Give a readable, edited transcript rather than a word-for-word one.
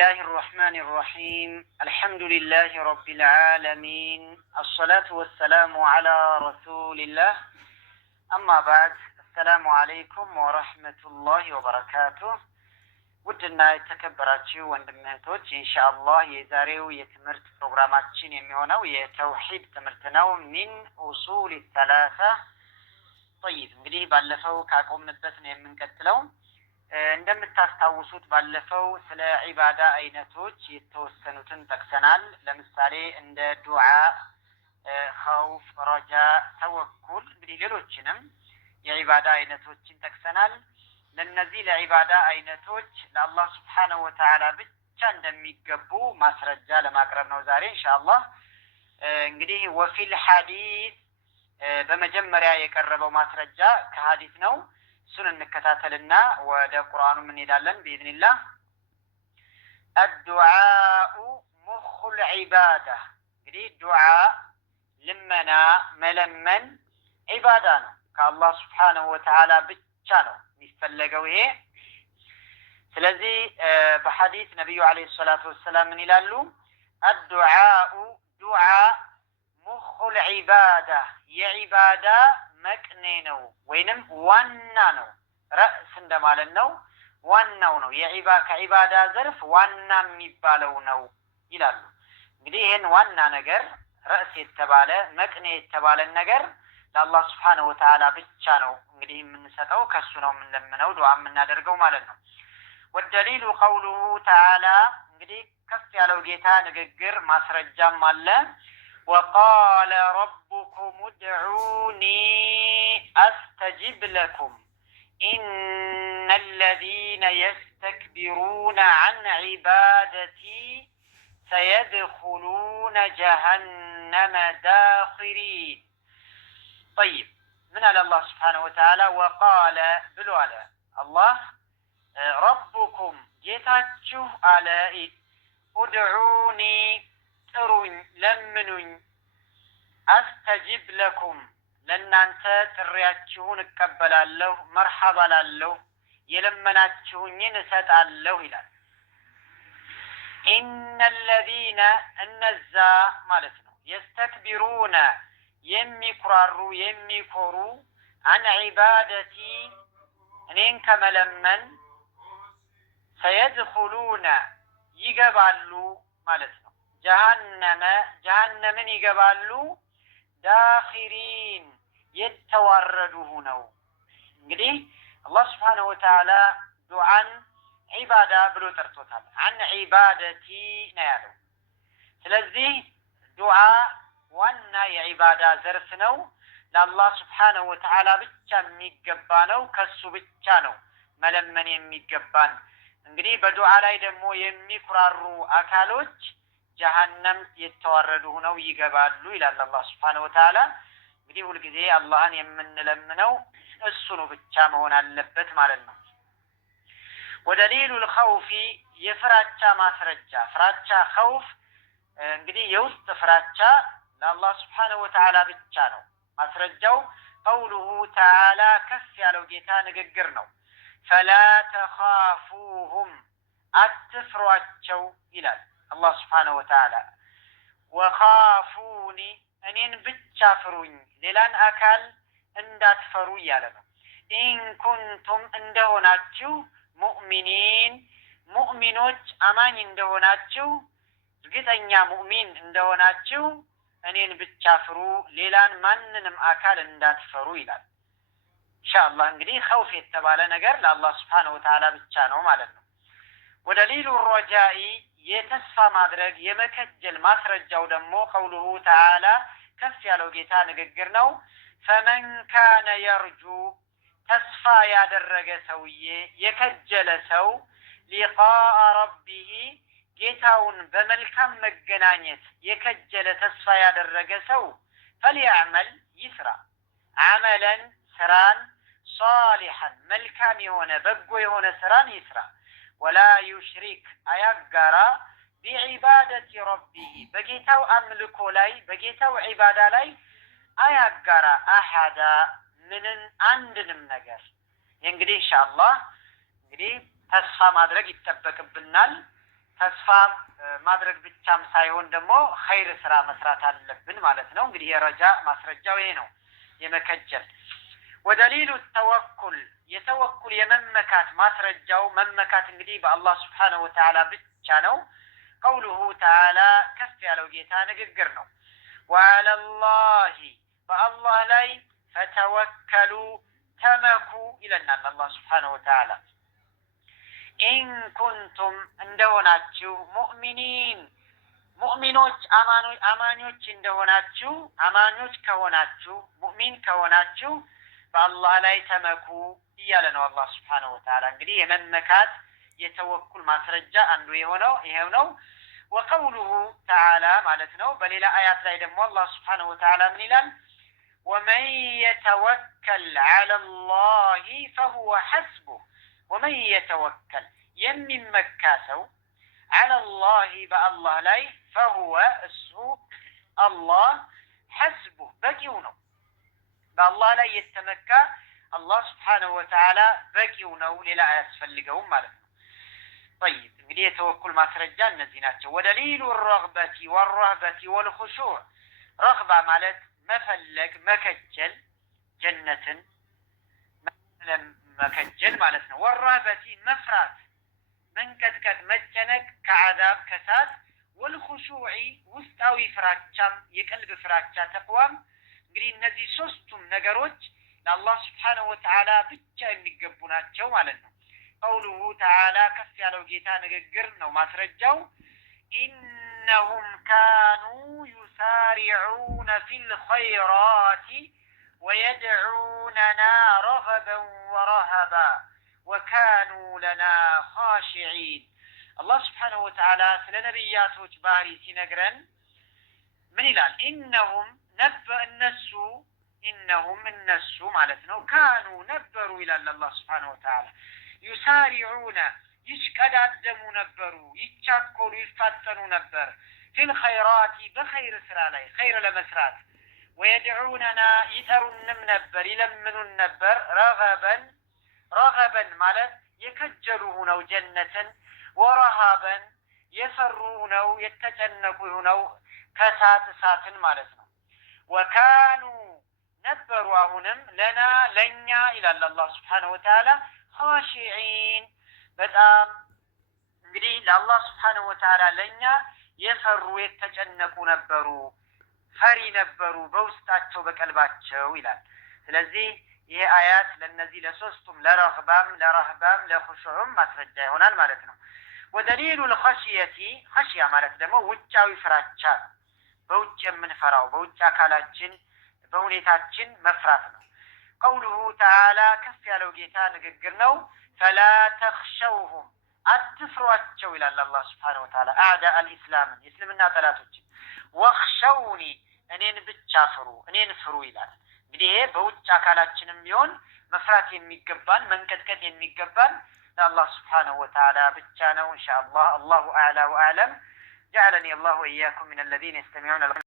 الله الرحمن الرحيم الحمد لله رب العالمين الصلاة والسلام على رسول الله أما بعد السلام عليكم ورحمة الله وبركاته ودنا يتكبراتشو وندمهتوች ኢንሻአላህ የዛሬው የትምህርት ፕሮግራማችን የሚሆነው የተውሂድ ትምህርት ነው من أصول الثلاثة طيب እንግዲህ ባለፈው ካቆምንበት ነው የምንቀጥለው እንደምታስታውሱት ባለፈው ስለ ዒባዳ አይነቶች የተወሰኑትን ጠቅሰናል ለምሳሌ እንደ ዱዓ ኸውፍ ረጃ ተወኩል እንግዲህ ሌሎችንም የዒባዳ አይነቶችን ጠቅሰናል ለነዚህ ለዒባዳ አይነቶች ለአላህ Subhanahu Wa Ta'ala ብቻ እንደሚገቡ ማስረጃ ለማቅረብ ነው ዛሬ ኢንሻአላህ እንግዲህ ወፊል ሐዲስ በመጀመሪያ የቀረበው ማስረጃ ከሐዲስ ነው እሱን እንከታተልና ወደ ቁርአኑ ምን እንሄዳለን باذن الله الدعاء مخ العباده እንግዲህ ዱዓ ልመና መለመን ዒባዳ ነው ከአላህ Subhanahu Wa Ta'ala ብቻ ነው የሚፈለገው ይሄ ስለዚህ በሐዲስ ነብዩ አለይሂ ሰላቱ ወሰለም ምን ይላሉ الدعاء دعاء مخ العباده የዒባዳ መቅኔ ነው ወይንም ዋና ነው ራስ እንደማለት ነው ዋናው ነው ከዒባዳ ዘርፍ ዋና የሚባለው ነው ይላሉ እንግዲህ ይሄን ዋና ነገር ራስ የተባለ መቅኔ የተባለ ነገር ለአላህ Subhanahu Wa Ta'ala ብቻ ነው እንግዲህ የምንሰጠው ከሱ ነው የምንለምነው ዱዓ የምናደርገው ማለት ነው والدليل قوله تعالى እንግዲህ ከፍ ያለው ጌታ ንግግር ማስረጃም አለ وقال ربكم ادعوني أستجب لكم إن الذين يستكبرون عن عبادتي سيدخلون جهنم داخرين طيب من على الله سبحانه وتعالى وقال بالوالى الله ربكم جيتاتشو على ادعوني ጥሩኝ ለምኑኝ አስተጂብ ለኩም ለናንተ ጥሪያችሁን እቀበላለሁ መርሐባ ላለሁ የለመናችሁኝን እሰጣለሁ ይላል ኢነለዚነ እነዛ ማለት ነው يستكبرون የሚኩራሩ የሚኮሩ عن عبادتي እኔን ከመለመን سيدخلون ይገባሉ ማለት ነው جهنمን ይገባሉ ዳኺሪን የተዋረዱ ሆነው እንግዲህ አላህ Subhanahu Wa Ta'ala ዱዓን ዒባዳ ብሎ ጠርቶታል عن عبادتي ነው ያለው ስለዚህ ዱዓ ዋና የዒባዳ ዘርፍ ነው ለአላህ Subhanahu Wa Ta'ala ብቻ የሚገባ ነው ከሱ ብቻ ነው መለመን የሚገባን እንግዲህ በዱዓ ላይ ደግሞ የሚኩራሩ አካሎች جهنم የተዋረዱ ሆነው ይገባሉ ይላል አላህ Subhanahu Wa Ta'ala እንግዲህ ሁሉ ጊዜ አላህን የምንለምነው እሱ ነው ብቻ መሆን አለበት ማለት ነው ودليل الخوف የፍራቻ ማስረጃ ፍራቻ خوف እንግዲህ የውስጥ ፍራቻ ለአላህ Subhanahu Wa Ta'ala ብቻ ነው ማስረጃው قوله تعالى ከፍ ያለው ጌታ ንግግር ነው فلا تخافوهم አትፍሯቸው ይላል الله سبحانه وتعالى وخافوني እኔን ብቻ ፍሩኝ ሌላን አካል እንዳትፈሩ ይላል ኢን ኩንቱም እንደሆናችሁ ሙእሚኖች አማኝ እንደሆናችሁ እርግጠኛ ሙእሚን እንደሆናችሁ እኔን ብቻ ፍሩ ሌላን ማንንም አካል እንዳትፈሩ ይላል ኢንሻአላህ እንግዲህ خوف የተባለ ነገር ለአላህ Subhanahu Wa Ta'ala ብቻ ነው ማለት ነው ودليل الرجاء የተስፋ ማድረግ የመከጀል ማስረጃው ደግሞ قوله تعالى ከፍ ያለው ጌታ ንግግር ነው فمن كان يرجو ተስፋ ያደረገ ሰውዬ የከጀለ ሰው لقاء ربه ጌታውን በመልካም መገናኘት የከጀለ ተስፋ ያደረገ ሰው فليعمل يسرا عملا ስራን صالحا መልካም የሆነ በጎ የሆነ ስራን ይስራ ولا يشرك ايغرا بعباده ربه بجيتاو املكو لاي بجيتاو عباده لاي ايغرا احد من عندንም ነገር እንግዲህ ኢንሻአላህ እንግዲህ ተስፋ ማድረግ ይተበቅብናል ተስፋ ማድረግ ብቻም ሳይሆን ደግሞ ኸይር ስራ መስራት አለብን ማለት ነው። እንግዲህ የረጃ ማስረጃው ይሄ ነው፣ የመከጀል። ወደሊሉ ተወኩል የተወኩል የመመካት ማስረጃው መመካት እንግዲህ በአላህ ስብሓነሁ ወተዓላ ብቻ ነው። ቀውሉሁ ተዓላ ከፍ ያለው ጌታ ንግግር ነው። ወዐለላሂ በአላህ ላይ ፈተወከሉ ተመኩ ይለናል አላህ ስብሓነሁ ወተዓላ። ኢን ኩንቱም እንደሆናችሁ ሙእሚኒን ሙእሚኖች አማኞች እንደሆናችሁ አማኞች ከሆናችሁ ሙእሚን ከሆናችሁ በአላህ ላይ ተመኩ እያለ ነው አላህ ስብሓነሁ ወተዓላ። እንግዲህ የመመካት የተወኩል ማስረጃ አንዱ የሆነው ይሄው ነው። ወቀውሉሁ ተዓላ ማለት ነው። በሌላ አያት ላይ ደግሞ አላህ ስብሓነሁ ወተዓላ ምን ይላል? ወመን የተወከል ዐለላሂ ፈሁወ ሐስቡህ ወመን የተወከል የሚመካ ሰው ዐለላሂ በአላህ ላይ ፈሁወ እሱ አላህ ሐስቡህ በቂው ነው። በአላህ ላይ የተመካ አላህ ስብሓነሁ ወተዓላ በቂው ነው፣ ሌላ አያስፈልገውም ማለት ነው። ጠይብ እንግዲህ የተወኩል ማስረጃ እነዚህ ናቸው። ወደሊሉ ረግበቲ ወረህበቲ ወልኹሹዕ ረግባ ማለት መፈለግ መከጀል፣ ጀነትን መከጀል ማለት ነው። ወረህበቲ መፍራት መንቀጥቀጥ መጨነቅ ከዓዛብ ከሳት፣ ወልኹሹዕ ውስጣዊ ፍራቻም የቀልብ ፍራቻ ተቅዋም። እንግዲህ እነዚህ ሶስቱም ነገሮች ለአላህ ስብሓነሁ ወተዓላ ብቻ የሚገቡ ናቸው ማለት ነው። ቀውሉሁ ተዓላ ከፍ ያለው ጌታ ንግግር ነው ማስረጃው። ኢነሁም ካኑ ዩሳሪዑነ ፊል ኸይራት ወየድዑነና ረገበን ወረሀባ ወካኑ ለና ኻሺዒን። አላህ ስብሓነሁ ወተዓላ ስለ ነቢያቶች ባህሪ ሲነግረን ምን ይላል? ኢነሁም እነሱ ማለት ነው ካኑ ነበሩ ይላል አላህ ስብሓነሁ ወተዓላ። ዩሳሪዑነ ይሽቀዳደሙ ነበሩ፣ ይቻኮሉ ይፋጠኑ ነበር። ፊል ኸይራቲ በኸይር ስራ ላይ ኸይር ለመስራት። ወየድዑነና ይጠሩንም ነበር ይለምኑን ነበር። ረገበን ማለት የከጀሉ ሁነው ጀነትን፣ ወረሃበን የፈሩ ሁነው የተጨነቁ ሁነው ከሳት እሳትን ማለት ነው። ወካኑ ነበሩ አሁንም ለና ለኛ ይላል አላህ ስብሓነሁ ወተዓላ ኻሺዒን በጣም እንግዲህ ለአላህ ስብሓነሁ ወተዓላ ለኛ የፈሩ የተጨነቁ ነበሩ፣ ፈሪ ነበሩ በውስጣቸው በቀልባቸው ይላል። ስለዚህ ይሄ አያት ለነዚህ ለሶስቱም ለረግባም ለረህባም ለኹሹዕም ማስረጃ ይሆናል ማለት ነው። ወደሊሉ ልኸሽየቲ ኸሽያ ማለት ደግሞ ውጫዊ ፍራቻ ነው። በውጭ የምንፈራው በውጭ አካላችን በሁኔታችን መፍራት ነው። ቀውሉሁ ተዓላ ከፍ ያለው ጌታ ንግግር ነው። ፈላ ተኽሸውሁም አትፍሯቸው ይላል አላህ ስብሓነሁ ወተዓላ አዕዳእ አልኢስላምን የእስልምና ጠላቶችን። ወኽሸውኒ እኔን ብቻ ፍሩ እኔን ፍሩ ይላል። እንግዲህ ይሄ በውጭ አካላችንም ቢሆን መፍራት የሚገባን መንቀጥቀጥ የሚገባን ለአላህ ስብሓነሁ ወተዓላ ብቻ ነው። ኢንሻአላህ አላሁ አዕላ ወአዕለም። ጀዐለኒ አላሁ ወኢያኩም ሚነ አለዚነ የስተሚዑነ